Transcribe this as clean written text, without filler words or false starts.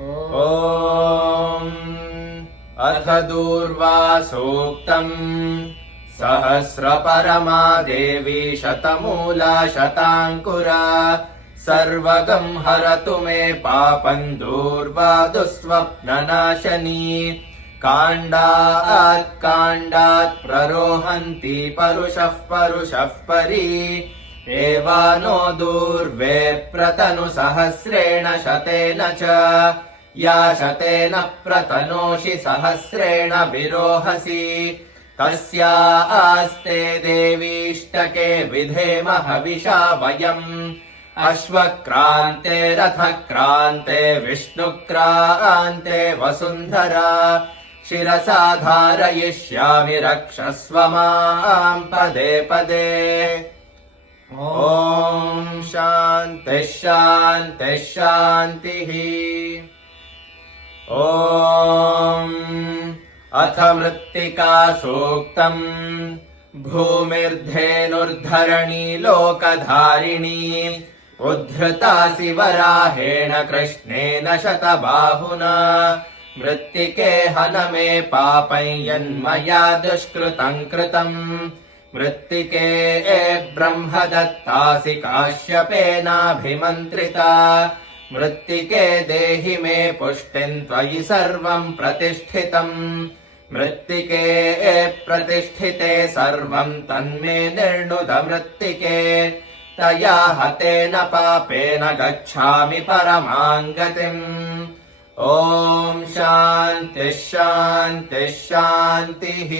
ॐ अथ दूर्वा सूक्तम् सहस्रपरमा देवी शतमूला शताङ्कुरा सर्वगं हरतु मे पापं दूर्वा दुःस्वप्ननाशनी काण्डात् काण्डात् प्ररोहन्ति परुषः परी एवानो दूर्वे प्रतनु सहस्रेण शतेन च या शतेन प्रतनोषि सहस्रेण विरोहसि तस्या आस्ते देवीष्टके विधेम हविषा वयम् अश्वक्रान्ते रथक्रान्ते विष्णुक्रान्ते वसुन्धरा शिरसा धारयिष्यामि रक्षस्व माम् पदे पदे। ॐ शान्तिः शान्तिः शान्तिः। ॐ अथ मृत्तिका सूक्तम् भूमिर्धेनुर्धरणी लोकधारिणी उद्धृतासि वराहेण कृष्णेन शतबाहुना मृत्तिके हन मे पापं यन्मया दुष्कृतं कृतम् मृत्तिके ब्रह्मदत्तासि काश्यपेनाभिमन्त्रिता मृत्तिके देहि मे पुष्टिं त्वयि सर्वं प्रतिष्ठितम् मृत्तिके प्रतिष्ठिते सर्वं तन्मे निर्णुद मृत्तिके तया हतेन पापेन गच्छामि परमां गतिम्। ॐ शान्तिः शान्तिः शान्तिः।